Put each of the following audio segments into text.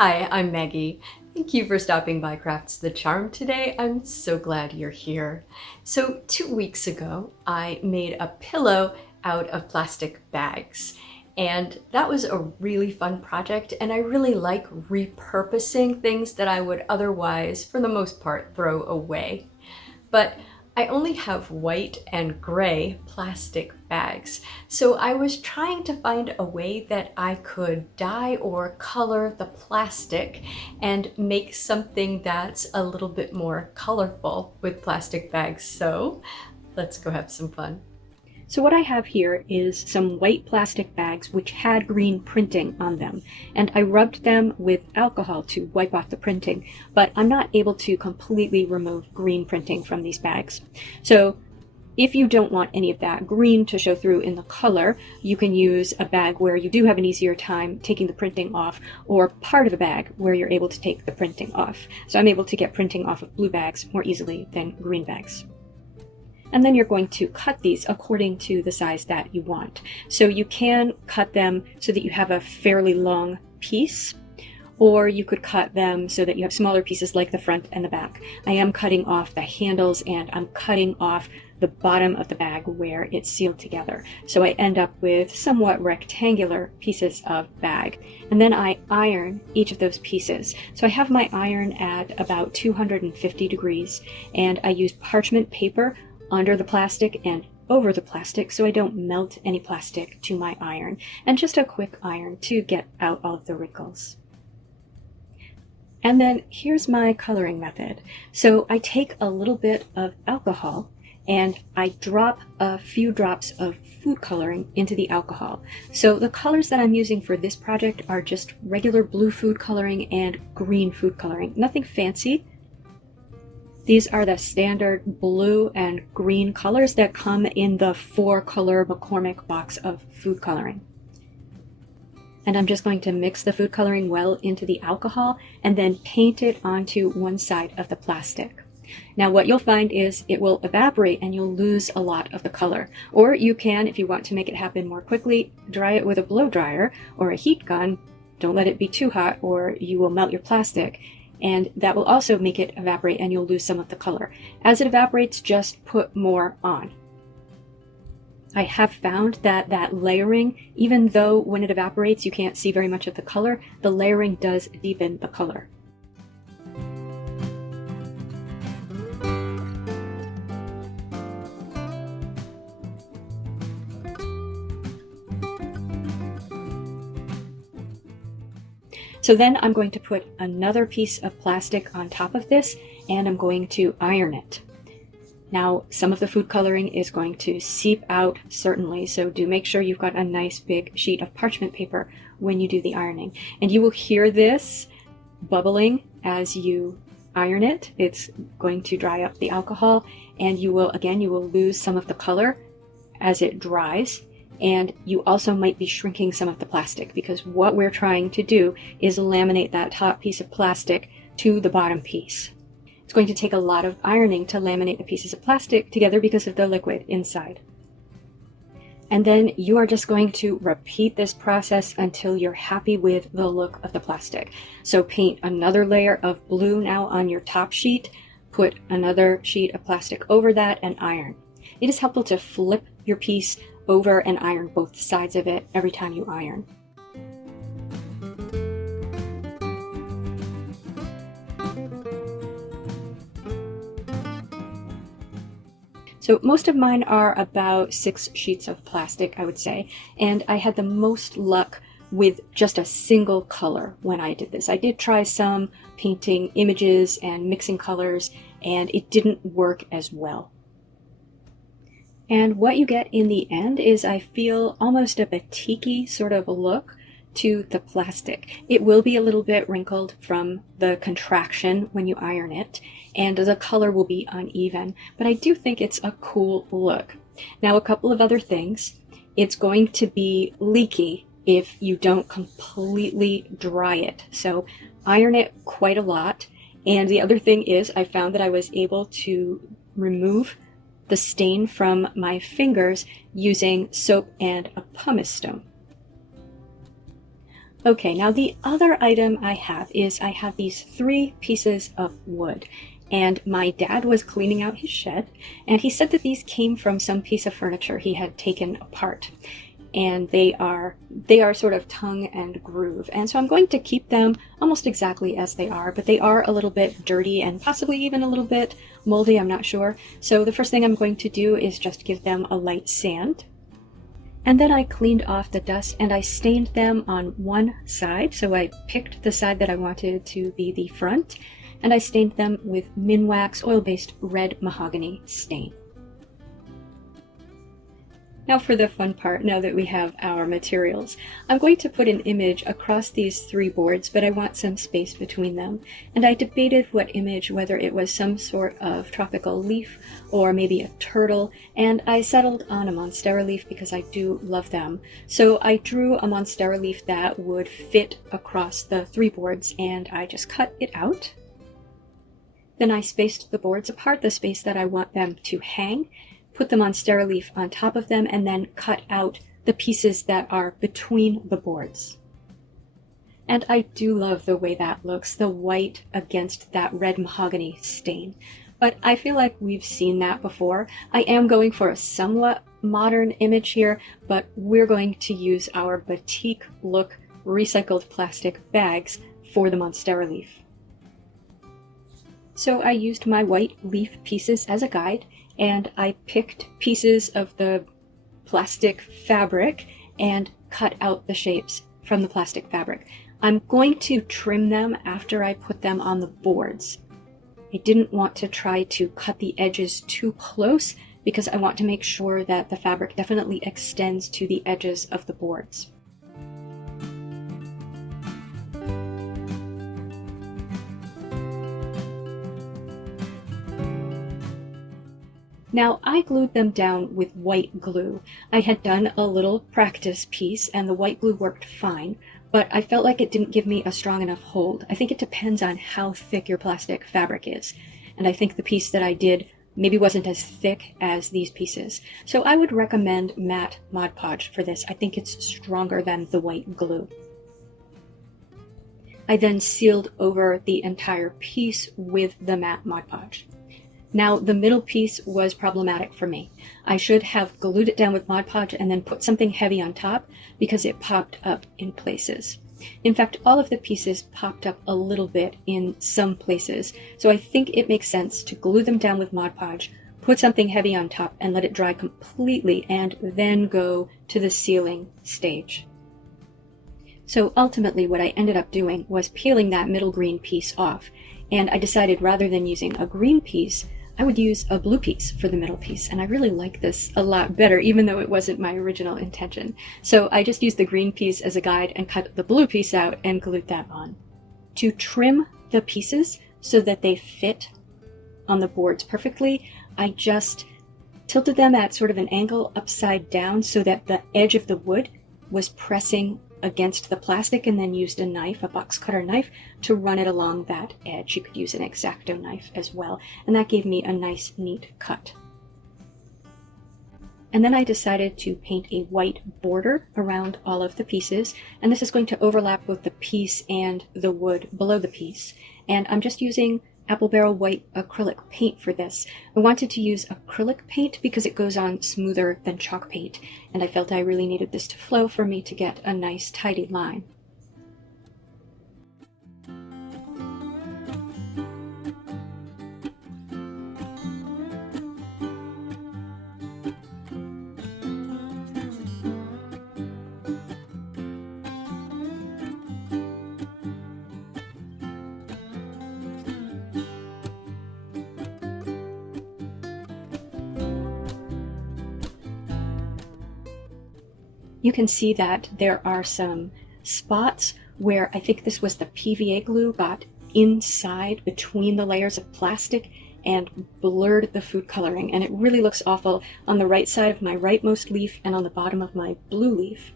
Hi, I'm Maggie. Thank you for stopping by Crafts the Charm today. I'm so glad you're here. So 2 weeks ago, I made a pillow out of plastic bags. And that was a really fun project, and I really like repurposing things that I would otherwise, for the most part, throw away. But I only have white and gray plastic bags, so I was trying to find a way that I could dye or color the plastic and make something that's a little bit more colorful with plastic bags. So let's go have some fun. So what I have here is some white plastic bags which had green printing on them, and I rubbed them with alcohol to wipe off the printing, but I'm not able to completely remove green printing from these bags. So if you don't want any of that green to show through in the color, you can use a bag where you do have an easier time taking the printing off, or part of a bag where you're able to take the printing off. So I'm able to get printing off of blue bags more easily than green bags. And then you're going to cut these according to the size that you want. So you can cut them so that you have a fairly long piece, or you could cut them so that you have smaller pieces like the front and the back. I am cutting off the handles, and I'm cutting off the bottom of the bag where it's sealed together. So I end up with somewhat rectangular pieces of bag. And then I iron each of those pieces. So I have my iron at about 250 degrees, and I use parchment paper under the plastic and over the plastic so I don't melt any plastic to my iron, and just a quick iron to get out all of the wrinkles. And then here's my coloring method. So I take a little bit of alcohol and I drop a few drops of food coloring into the alcohol. So the colors that I'm using for this project are just regular blue food coloring and green food coloring, nothing fancy. These are the standard blue and green colors that come in the 4-color McCormick box of food coloring. And I'm just going to mix the food coloring well into the alcohol and then paint it onto one side of the plastic. Now what you'll find is it will evaporate and you'll lose a lot of the color. Or you can, if you want to make it happen more quickly, dry it with a blow dryer or a heat gun. Don't let it be too hot or you will melt your plastic. And that will also make it evaporate and you'll lose some of the color. As it evaporates, just put more on. I have found that layering, even though when it evaporates you can't see very much of the color, the layering does deepen the color. So then I'm going to put another piece of plastic on top of this, and I'm going to iron it. Now, some of the food coloring is going to seep out, certainly, so do make sure you've got a nice big sheet of parchment paper when you do the ironing. And you will hear this bubbling as you iron it. It's going to dry up the alcohol, and you will lose some of the color as it dries. And you also might be shrinking some of the plastic, because what we're trying to do is laminate that top piece of plastic to the bottom piece. It's going to take a lot of ironing to laminate the pieces of plastic together because of the liquid inside. And then you are just going to repeat this process until you're happy with the look of the plastic. So paint another layer of blue now on your top sheet, put another sheet of plastic over that, and iron. It is helpful to flip your piece over and iron both sides of it every time you iron. So most of mine are about 6 sheets of plastic, I would say, and I had the most luck with just a single color when I did this. I did try some painting images and mixing colors, and it didn't work as well. And what you get in the end is, I feel, almost a batik-y sort of a look to the plastic. It will be a little bit wrinkled from the contraction when you iron it, and the color will be uneven, but I do think it's a cool look. Now, a couple of other things. It's going to be leaky if you don't completely dry it, so iron it quite a lot. And the other thing is, I found that I was able to remove the stain from my fingers using soap and a pumice stone. Okay, now the other item I have is I have these 3 pieces of wood. And my dad was cleaning out his shed, and he said that these came from some piece of furniture he had taken apart. And they are sort of tongue and groove. And so I'm going to keep them almost exactly as they are, but they are a little bit dirty and possibly even a little bit moldy, I'm not sure. So the first thing I'm going to do is just give them a light sand. And then I cleaned off the dust and I stained them on one side. So I picked the side that I wanted to be the front, and I stained them with Minwax oil-based red mahogany stain. Now for the fun part, now that we have our materials. I'm going to put an image across these 3 boards, but I want some space between them. And I debated what image, whether it was some sort of tropical leaf or maybe a turtle, and I settled on a monstera leaf because I do love them. So I drew a monstera leaf that would fit across the 3 boards, and I just cut it out. Then I spaced the boards apart, the space that I want them to hang, put the monstera leaf on top of them, and then cut out the pieces that are between the boards. And I do love the way that looks, the white against that red mahogany stain. But I feel like we've seen that before. I am going for a somewhat modern image here, but we're going to use our batik look recycled plastic bags for the monstera leaf. So I used my white leaf pieces as a guide, and I picked pieces of the plastic fabric and cut out the shapes from the plastic fabric. I'm going to trim them after I put them on the boards. I didn't want to try to cut the edges too close because I want to make sure that the fabric definitely extends to the edges of the boards. Now, I glued them down with white glue. I had done a little practice piece and the white glue worked fine, but I felt like it didn't give me a strong enough hold. I think it depends on how thick your plastic fabric is, and I think the piece that I did maybe wasn't as thick as these pieces. So I would recommend matte Mod Podge for this. I think it's stronger than the white glue. I then sealed over the entire piece with the matte Mod Podge. Now, the middle piece was problematic for me. I should have glued it down with Mod Podge and then put something heavy on top because it popped up in places. In fact, all of the pieces popped up a little bit in some places, so I think it makes sense to glue them down with Mod Podge, put something heavy on top, and let it dry completely, and then go to the sealing stage. So ultimately, what I ended up doing was peeling that middle green piece off, and I decided rather than using a green piece, I would use a blue piece for the middle piece, and I really like this a lot better, even though it wasn't my original intention. So I just used the green piece as a guide and cut the blue piece out and glued that on. To trim the pieces so that they fit on the boards perfectly, I just tilted them at sort of an angle upside down so that the edge of the wood was pressing against the plastic, and then used a knife, a box cutter knife, to run it along that edge. You could use an X-Acto knife as well, and that gave me a nice, neat cut. And then I decided to paint a white border around all of the pieces, and this is going to overlap both the piece and the wood below the piece. And I'm just using apple barrel white acrylic paint for this. I wanted to use acrylic paint because it goes on smoother than chalk paint, and I felt I really needed this to flow for me to get a nice tidy line. You can see that there are some spots where I think this was the PVA glue got inside between the layers of plastic and blurred the food coloring, and it really looks awful on the right side of my rightmost leaf and on the bottom of my blue leaf.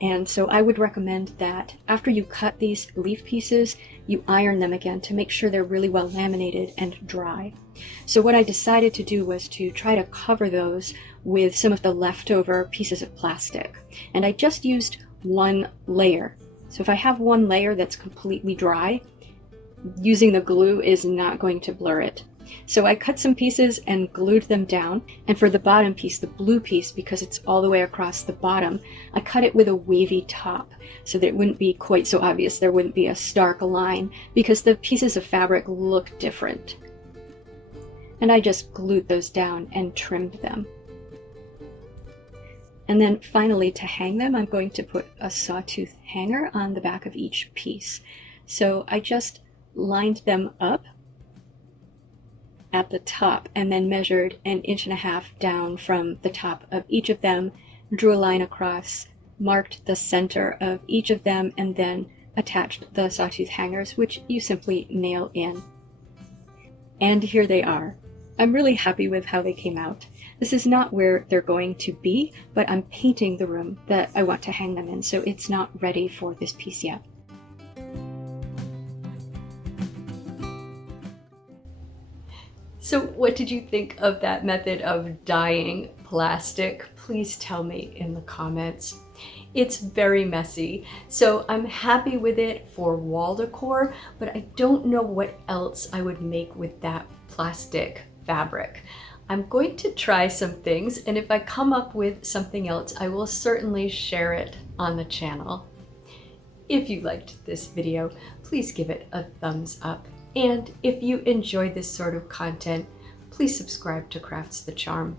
And so I would recommend that after you cut these leaf pieces, you iron them again to make sure they're really well laminated and dry. So what I decided to do was to try to cover those with some of the leftover pieces of plastic. And I just used one layer So if I have one layer that's completely dry, using the glue is not going to blur it. So I cut some pieces and glued them down, and for the bottom piece, the blue piece, because it's all the way across the bottom, I cut it with a wavy top so that it wouldn't be quite so obvious. There wouldn't be a stark line because the pieces of fabric look different. And I just glued those down and trimmed them. And then finally, to hang them, I'm going to put a sawtooth hanger on the back of each piece. So I just lined them up at the top and then measured 1.5 inches down from the top of each of them, drew a line across, marked the center of each of them, and then attached the sawtooth hangers, which you simply nail in. And here they are. I'm really happy with how they came out. This is not where they're going to be, but I'm painting the room that I want to hang them in, so it's not ready for this piece yet. So what did you think of that method of dyeing plastic? Please tell me in the comments. It's very messy, so I'm happy with it for wall decor, but I don't know what else I would make with that plastic fabric. I'm going to try some things, and if I come up with something else, I will certainly share it on the channel. If you liked this video, please give it a thumbs up. And if you enjoy this sort of content, please subscribe to Crafts the Charm.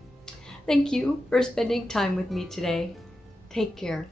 Thank you for spending time with me today. Take care.